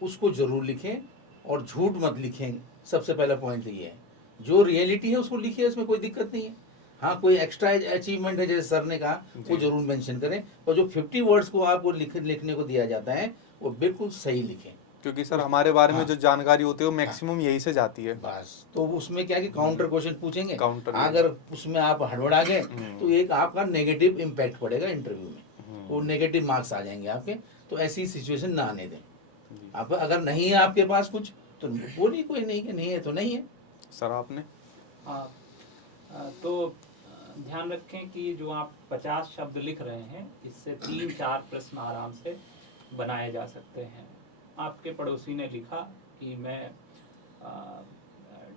उसको जरूर लिखें और झूठ मत लिखें। सबसे पहला पॉइंट ये है, जो रियलिटी है उसको लिखिए, उसमें कोई दिक्कत नहीं है। हाँ, कोई एक्स्ट्रा अचीवमेंट है जैसे सर ने कहा वो जी। जरूर मेंशन करें, और जो 50 वर्ड्स को आपको लिखने को दिया जाता है वो बिल्कुल सही लिखें। क्योंकि सर हमारे बारे में हाँ। जो जानकारी होती है वो मैक्सिमम यही से जाती है। बस तो उसमें क्या कि काउंटर क्वेश्चन पूछेंगे, काउंटर अगर उसमें आप हड़बड़ा गए हम्म। तो एक आपका नेगेटिव इम्पैक्ट पड़ेगा इंटरव्यू में, वो नेगेटिव मार्क्स आ जाएंगे आपके। तो ऐसी सिचुएशन ना आने दें। आप अगर नहीं है आपके पास कुछ तो बोलिए, कोई नहीं कि नहीं है तो नहीं है। सर आपने हाँ, तो ध्यान रखें कि जो आप 50 शब्द लिख रहे हैं, इससे 3-4 प्रश्न आराम से बनाए जा सकते हैं। आपके पड़ोसी ने लिखा कि मैं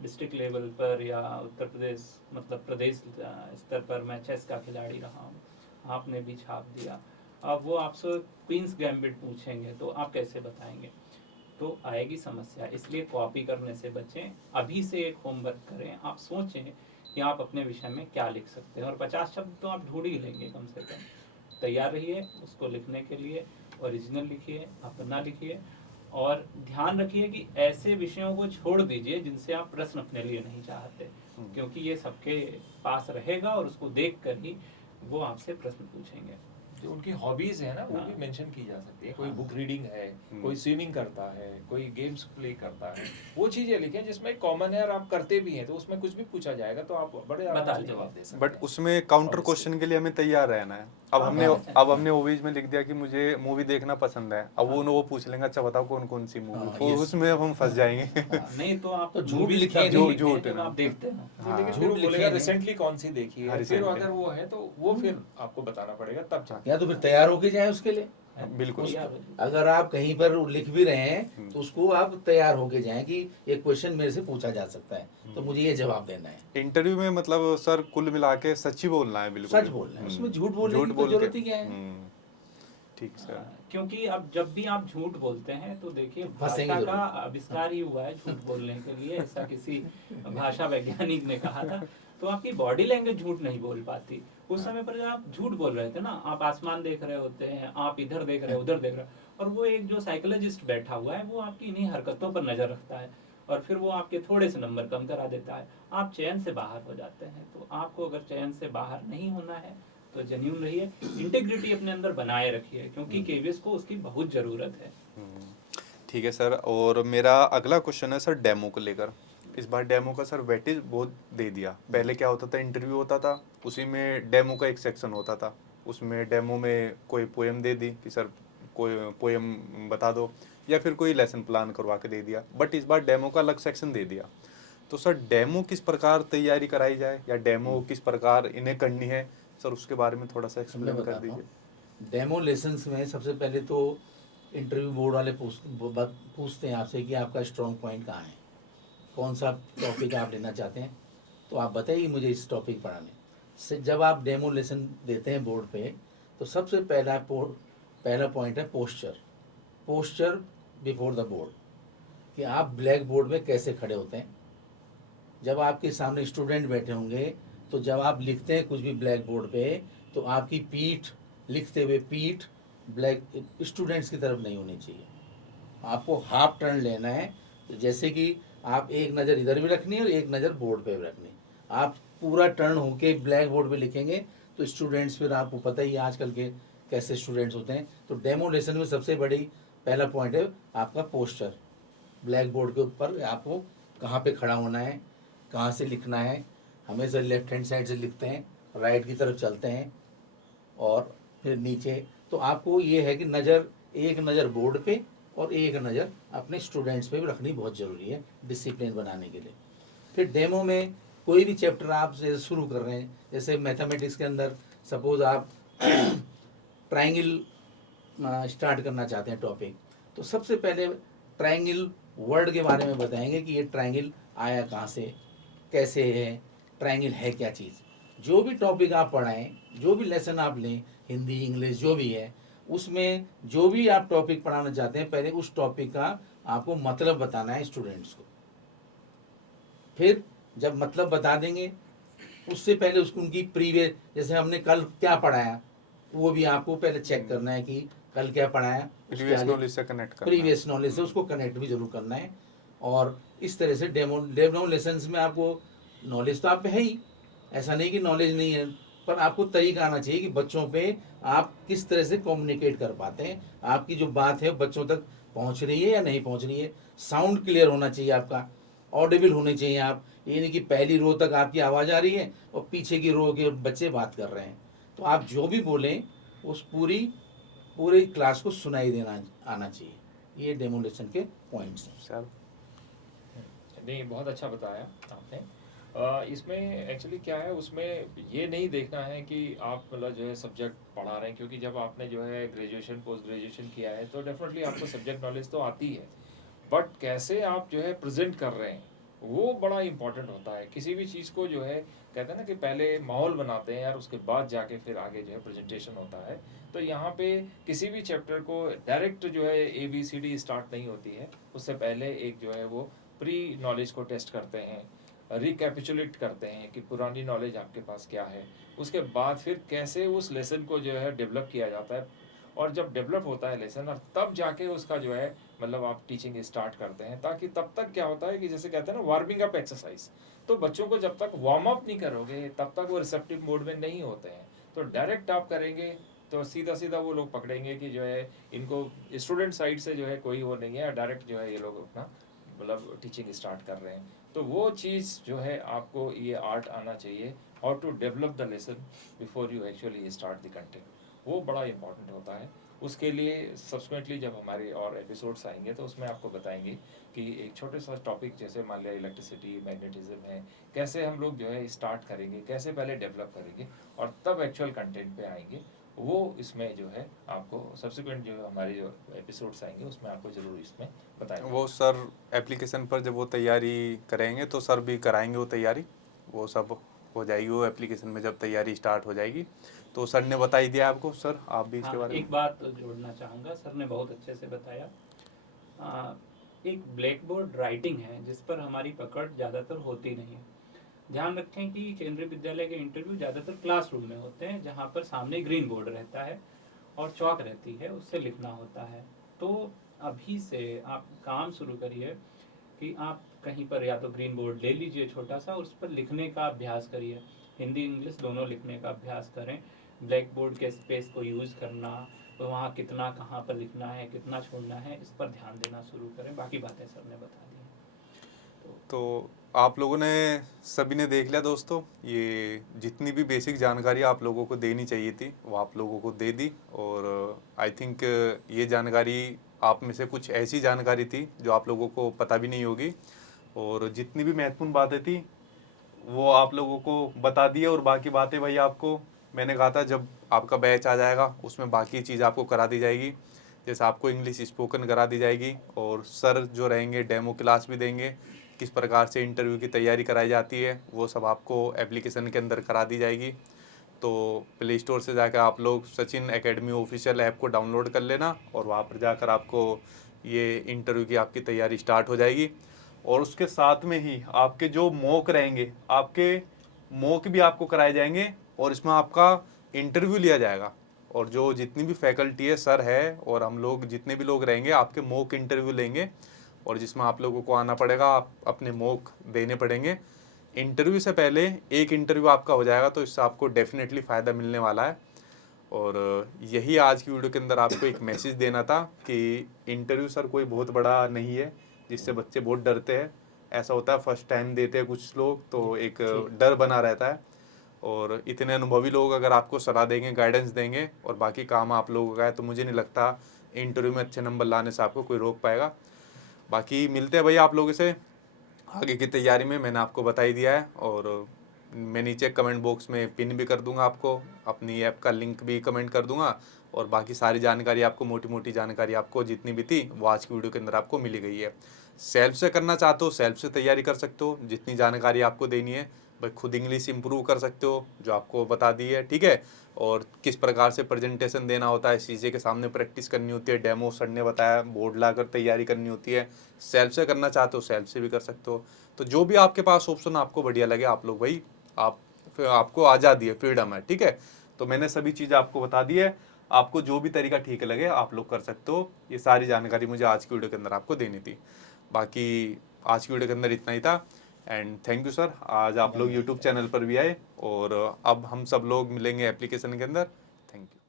डिस्ट्रिक्ट लेवल पर या उत्तर प्रदेश मतलब प्रदेश स्तर पर मैं चेस का खिलाड़ी रहा हूँ, आपने भी छाप दिया। अब वो आपसे क्वींस गैम्बिट पूछेंगे तो आप कैसे बताएंगे, तो आएगी समस्या। इसलिए कॉपी करने से बचें, अभी से एक होमवर्क करें, आप सोचें कि आप अपने विषय में क्या लिख सकते हैं, और 50 शब्द तो आप ढूंढ ही लेंगे कम से कम। तैयार रहिए उसको लिखने के लिए, ओरिजिनल लिखिए, अपना लिखिए, और ध्यान रखिए कि ऐसे विषयों को छोड़ दीजिए जिनसे आप प्रश्न अपने लिए नहीं चाहते, क्योंकि ये सबके पास रहेगा और उसको देख कर ही वो आपसे प्रश्न पूछेंगे। जो उनकी हॉबीज है ना वो भी हाँ। मेंशन की जा सकती है। कोई हाँ। बुक रीडिंग है, कोई स्विमिंग करता है, कोई गेम्स प्ले करता है, वो चीजें लिखें जिसमें कॉमन है और आप करते भी हैं, तो उसमें कुछ भी पूछा जाएगा तो आप बड़े आराम बता से देंगे। जवाब दे सकते बट हैं। उसमें काउंटर Obviously. क्वेश्चन के लिए हमें तैयार रहना है। अब हाँ, हमने हाँ, अब हमने ओवीज में लिख दिया कि मुझे मूवी देखना पसंद है, अब हाँ। वो पूछ लेंगे अच्छा बताओ कौन कौन सी मूवी, हाँ, तो yes. उसमें अब हम फंस जाएंगे। हाँ, नहीं तो आप तो झूठ मूवीज लिखे तभी नहीं। लिखें झूठ जब ना। आप देखते हो। नहीं, लेकिन हाँ। फिर वो झूठ बोलेगा लिखे नहीं। रिसेंटली कौन सी देखी हाँ, है, फिर recently। अगर वो है तो वो फिर आपको बताना पड़ेगा तब जाके। या तो फिर तैयार होके जाए उसके लिए। बिल्कुल। उस, तैयार हो जाए। अगर आप कहीं पर लिख भी रहे हैं तो उसको आप तैयार होके जाएं कि ये क्वेश्चन मेरे से पूछा जा सकता है, तो मुझे ये जवाब देना है। इंटरव्यू में मतलब सर कुल मिला के सच ही बोलना है, बिल्कुल। सच बोलना है, उसमें झूठ बोलने की कोई बोल के। जरूरत ही क्या है। ठीक सर। क्योंकि अब जब भी आप झूठ बोलते हैं तो देखिए फंसेंगे भाषा का जरूर। आविष्कार ही हुआ है झूठ बोलने के लिए, ऐसा किसी भाषा वैज्ञानिक ने कहा था। तो आपकी बॉडी लैंग्वेज झूठ नहीं बोल पाती। उस समय पर जब आप झूठ बोल रहे थे ना, आप आसमान देख रहे होते हैं, आप इधर देख रहे हो, उधर देख रहे हो, और वो एक जो साइकोलॉजिस्ट बैठा हुआ है वो आपकी इन्हीं हरकतों पर नजर रखता है और फिर वो आपके थोड़े से नंबर कम करा देता है, आप चयन से बाहर हो जाते हैं। तो आपको अगर चयन से बाहर नहीं होना है तो जेन्यून रहिए, इंटीग्रिटी अपने अंदर बनाए रखिए, क्योंकि केवीएस को उसकी बहुत ज़रूरत है। ठीक है सर। और मेरा अगला क्वेश्चन है सर डेमो को लेकर। इस बार डेमो का सर वेटेज बहुत दे दिया। पहले क्या होता था, इंटरव्यू होता था, उसी में डेमो का एक सेक्शन होता था, उसमें डेमो में कोई पोएम दे दी कि सर कोई पोएम बता दो, या फिर कोई लेसन प्लान करवा के दे दिया। बट इस बार डेमो का अलग सेक्शन दे दिया। तो सर डेमो किस प्रकार तैयारी कराई जाए, या डेमो किस प्रकार इन्हें करनी है सर, उसके बारे में थोड़ा सा मैं एक्सप्लेन कर बताता हूँ। दीजिए। डेमो लेसन्स में सबसे पहले तो इंटरव्यू बोर्ड वाले पूछते हैं आपसे कि आपका स्ट्रॉन्ग पॉइंट कहाँ है, कौन सा टॉपिक आप लेना चाहते हैं, तो आप बताइए मुझे इस टॉपिक पढ़ाने से। जब आप डेमो लेसन देते हैं बोर्ड पे, तो सबसे पहला पॉइंट है posture. Posture before the board, कि आप ब्लैक बोर्ड में कैसे खड़े होते हैं। जब आपके सामने स्टूडेंट बैठे होंगे, तो जब आप लिखते हैं कुछ भी ब्लैक बोर्ड पे, तो आपकी पीठ, लिखते हुए पीठ ब्लैक स्टूडेंट्स की तरफ नहीं होनी चाहिए। आपको हाफ टर्न लेना है, तो जैसे कि आप एक नज़र इधर भी रखनी है और एक नज़र बोर्ड पे भी रखनी है। आप पूरा टर्न होके ब्लैक बोर्ड पे लिखेंगे तो स्टूडेंट्स, फिर आपको पता ही है आजकल के कैसे स्टूडेंट्स होते हैं। तो डेमो लेसन में सबसे बड़ी पहला पॉइंट है आपका पोस्चर। ब्लैक बोर्ड के ऊपर आपको कहाँ पे खड़ा होना है, कहाँ से लिखना है। हमेशा लेफ्ट हैंड साइड से लिखते हैं, राइट की तरफ चलते हैं, और फिर नीचे। तो आपको ये है कि एक नज़र बोर्ड पे और एक नज़र अपने स्टूडेंट्स पे भी रखनी बहुत ज़रूरी है डिसिप्लिन बनाने के लिए। फिर डेमो में कोई भी चैप्टर आप जैसे शुरू कर रहे हैं, जैसे मैथमेटिक्स के अंदर सपोज आप ट्राइंगल स्टार्ट करना चाहते हैं टॉपिक, तो सबसे पहले ट्राइंगल वर्ड के बारे में बताएंगे कि ये ट्राइंगल आया कहाँ से, कैसे है, ट्राइंगल है क्या चीज़। जो भी टॉपिक आप पढ़ाएं, जो भी लेसन आप लें, हिंदी इंग्लिश जो भी है, उसमें जो भी आप टॉपिक पढ़ाना चाहते हैं, पहले उस टॉपिक का आपको मतलब बताना है स्टूडेंट्स को। फिर जब मतलब बता देंगे, उससे पहले उसको उनकी प्रीवियस, जैसे हमने कल क्या पढ़ाया, वो भी आपको पहले चेक करना है कि कल क्या पढ़ाया, उसके प्रीवियस आगे नॉलेज से कनेक्ट करना है। प्रीवियस नॉलेज से उसको कनेक्ट भी जरूर करना है। और इस तरह से डेमो लेसन्स में आपको नॉलेज तो आप पे है ही, ऐसा नहीं कि नॉलेज नहीं है, पर आपको तरीका आना चाहिए कि बच्चों पे आप किस तरह से कम्युनिकेट कर पाते हैं, आपकी जो बात है बच्चों तक पहुंच रही है या नहीं पहुंच रही है। साउंड क्लियर होना चाहिए आपका, ऑडिबल होने चाहिए आप। ये नहीं कि पहली रो तक आपकी आवाज़ आ रही है और पीछे की रो के बच्चे बात कर रहे हैं। तो आप जो भी बोलें उस पूरी क्लास को सुनाई देना आना चाहिए। ये डेमोलेशन के पॉइंट्स हैं सर नहीं, बहुत अच्छा बताया आपने। इसमें एक्चुअली क्या है, उसमें ये नहीं देखना है कि आप मतलब जो है सब्जेक्ट पढ़ा रहे हैं, क्योंकि जब आपने जो है ग्रेजुएशन पोस्ट ग्रेजुएशन किया है तो डेफिनेटली आपको सब्जेक्ट नॉलेज तो आती है, बट कैसे आप जो है प्रेजेंट कर रहे हैं वो बड़ा इंपॉर्टेंट होता है। किसी भी चीज़ को जो है कहते हैं ना कि पहले माहौल बनाते हैं यार, उसके बाद जाके फिर आगे जो है प्रेजेंटेशन होता है। तो यहाँ पे किसी भी चैप्टर को डायरेक्ट जो है ABCD स्टार्ट नहीं होती है, उससे पहले एक जो है वो प्री नॉलेज को टेस्ट करते हैं, रिकैपिचुलेट करते हैं कि पुरानी नॉलेज आपके पास क्या है, उसके बाद फिर कैसे उस लेसन को जो है डेवलप किया जाता है। और जब डेवलप होता है लेसन, और तब जाके उसका जो है मतलब आप टीचिंग स्टार्ट करते हैं, ताकि तब तक क्या होता है कि जैसे कहते हैं ना वार्मिंग अप एक्सरसाइज, तो बच्चों को जब तक वार्म अप नहीं करोगे तब तक वो रिसेप्टिव मोड में नहीं होते हैं। तो डायरेक्ट आप करेंगे तो सीधा सीधा वो लोग पकड़ेंगे कि जो है इनको स्टूडेंट साइड से जो है कोई वो नहीं है, डायरेक्ट जो है ये लोग अपना मतलब टीचिंग स्टार्ट कर रहे हैं। तो वो चीज़ जो है आपको ये आर्ट आना चाहिए, how to develop the lesson before you actually start the content, वो बड़ा इंपॉर्टेंट होता है। उसके लिए सब्सिक्वेंटली जब हमारे और एपिसोड्स आएंगे तो उसमें आपको बताएंगे कि एक छोटे सा टॉपिक जैसे मान लिया इलेक्ट्रिसिटी, मैग्नेटिज्म है, कैसे हम लोग जो है स्टार्ट करेंगे, कैसे पहले डेवलप करेंगे और तब एक्चुअल कंटेंट पे आएंगे। वो इसमें जो है आपको सब्सिक्वेंट जो हमारे जो एपिसोड्स आएंगे उसमें आपको ज़रूर इसमें बताएंगे। वो सर एप्लीकेशन पर जब वो तैयारी करेंगे तो सर भी कराएंगे वो तैयारी, वो सब हो जाएगी वो एप्लीकेशन में जब तैयारी स्टार्ट हो जाएगी। तो सर ने बता ही दिया आपको, सर आप भी इसके हाँ, बारे में। एक बात जोड़ना चाहूँगा, सर ने बहुत अच्छे से बताया। एक ब्लैक बोर्ड राइटिंग है जिस पर हमारी पकड़ ज़्यादातर होती नहीं है। ध्यान रखें कि केंद्रीय विद्यालय के इंटरव्यू ज़्यादातर क्लासरूम में होते हैं, जहाँ पर सामने ग्रीन बोर्ड रहता है और चौक रहती है, उससे लिखना होता है। तो अभी से आप काम शुरू करिए कि आप कहीं पर या तो ग्रीन बोर्ड ले लीजिए छोटा सा, उस पर लिखने का अभ्यास करिए, हिंदी इंग्लिश दोनों लिखने का अभ्यास करें। ब्लैक बोर्ड के स्पेस को यूज़ करना, तो वहाँ कितना कहाँ पर लिखना है, कितना छोड़ना है, इस पर ध्यान देना शुरू करें। बाकी बातें सर ने बता दी हैं। तो आप लोगों ने सभी ने देख लिया दोस्तों, ये जितनी भी बेसिक जानकारी आप लोगों को देनी चाहिए थी वो आप लोगों को दे दी। और आई थिंक ये जानकारी आप में से कुछ ऐसी जानकारी थी जो आप लोगों को पता भी नहीं होगी, और जितनी भी महत्वपूर्ण बातें थी वो आप लोगों को बता दिए। और बाकी बातें भाई आपको मैंने कहा था जब आपका बैच आ जाएगा उसमें बाकी चीज़ आपको करा दी जाएगी, जैसे आपको इंग्लिश स्पोकन करा दी जाएगी, और सर जो रहेंगे डेमो क्लास भी देंगे, किस प्रकार से इंटरव्यू की तैयारी कराई जाती है वो सब आपको एप्लीकेशन के अंदर करा दी जाएगी। तो प्ले स्टोर से जाकर आप लोग सचिन एकेडमी ऑफिशियल ऐप को डाउनलोड कर लेना, और वहाँ पर जाकर आपको ये इंटरव्यू की आपकी तैयारी स्टार्ट हो जाएगी। और उसके साथ में ही आपके जो मॉक रहेंगे, आपके मॉक भी आपको कराए जाएंगे, और इसमें आपका इंटरव्यू लिया जाएगा। और जो जितनी भी फैकल्टी है, सर है और हम लोग जितने भी लोग रहेंगे आपके मॉक इंटरव्यू लेंगे, और जिसमें आप लोगों को आना पड़ेगा, आप अपने मॉक देने पड़ेंगे। इंटरव्यू से पहले एक इंटरव्यू आपका हो जाएगा, तो इससे आपको डेफिनेटली फ़ायदा मिलने वाला है। और यही आज की वीडियो के अंदर आपको एक मैसेज देना था कि इंटरव्यू सर कोई बहुत बड़ा नहीं है जिससे बच्चे बहुत डरते हैं। ऐसा होता है फर्स्ट टाइम देते हैं कुछ लोग, तो एक डर बना रहता है। और इतने अनुभवी लोग अगर आपको सलाह देंगे, गाइडेंस देंगे, और बाकी काम आप लोगों का है, तो मुझे नहीं लगता इंटरव्यू में अच्छे नंबर लाने से आपको कोई रोक पाएगा। बाकी मिलते हैं भाई आप लोगों से आगे की तैयारी में, मैंने आपको बता ही दिया है। और मैं नीचे कमेंट बॉक्स में पिन भी कर दूंगा, आपको अपनी ऐप का लिंक भी कमेंट कर दूंगा। और बाकी सारी जानकारी आपको, मोटी मोटी जानकारी आपको जितनी भी थी वो आज की वीडियो के अंदर आपको मिली गई है। सेल्फ से करना चाहते हो सेल्फ से तैयारी कर सकते हो, जितनी जानकारी आपको देनी है भाई खुद इंग्लिश इंप्रूव कर सकते हो जो आपको बता दी है, ठीक है। और किस प्रकार से प्रेजेंटेशन देना होता है, शीशे के सामने प्रैक्टिस करनी होती है, डेमो सर ने बताया, बोर्ड लाकर तैयारी करनी होती है। सेल्फ से करना चाहते हो सेल्फ से भी कर सकते हो। तो जो भी आपके पास ऑप्शन आपको बढ़िया लगे आप लोग भाई, आप फिर आपको आज़ादी है, फ्रीडम है, ठीक है। तो मैंने सभी चीज़ आपको बता दी है, आपको जो भी तरीका ठीक लगे आप लोग कर सकते हो। ये सारी जानकारी मुझे आज की वीडियो के अंदर आपको देनी थी। बाकी आज की वीडियो के अंदर इतना ही था। एंड थैंक यू सर, आज आप लोग यूट्यूब चैनल पर भी आए, और अब हम सब लोग मिलेंगे एप्लीकेशन के अंदर। Thank you.